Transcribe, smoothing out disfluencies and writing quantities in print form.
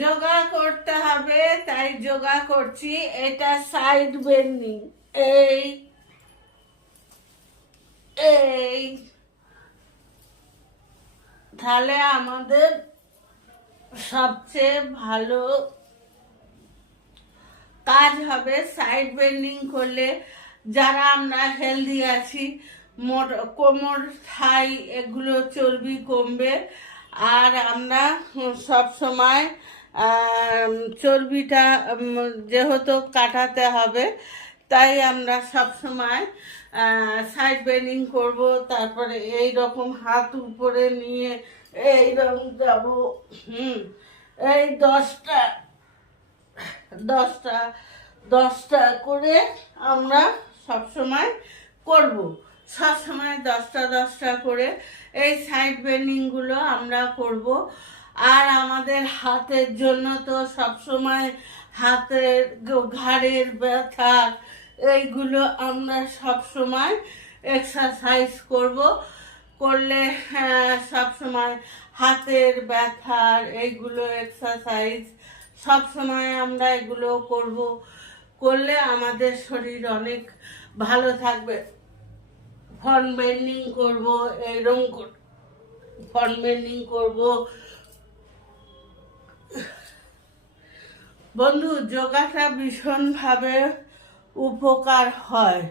যোগা করতে হবে, তাই যোগা করছি। এটা সাইড বেন্ডিং। এই এই তাহলে আমাদের সবচেয়ে ভালো কাজ হবে সাইড বেন্ডিং করলে। যারা আমরা হেলদি আছি, কোমর থাই এগুলো চর্বি কমবে। আর আমরা সব সময় চর্বিটা যেহেতু কাটাতে হবে, তাই আমরা সব সময় সাইড বেন্ডিং করব। তারপরে এই রকম হাত উপরে নিয়ে এই রকম যাব। এই দশটা দশটা দশটা করে আমরা সব সময় করব। সব সময় দশটা দশটা করে এই সাইড বেন্ডিংগুলো আমরা করব। আর আমাদের হাতের জন্য তো সব সময় হাতের ঘাড়ের ব্যথা, এইগুলো আমরা সব সময় এক্সারসাইজ করব। করলে সব সময় হাতের ব্যথার এইগুলো এক্সারসাইজ সব সময় আমরা এগুলো করব। করলে আমাদের শরীর অনেক ভালো থাকবে। ফ্রন্ট বেন্ডিং করব, এরকম ফ্রন্ট বেন্ডিং করব। বন্ধু, যোগাটা ভীষণভাবে উপকার হয়।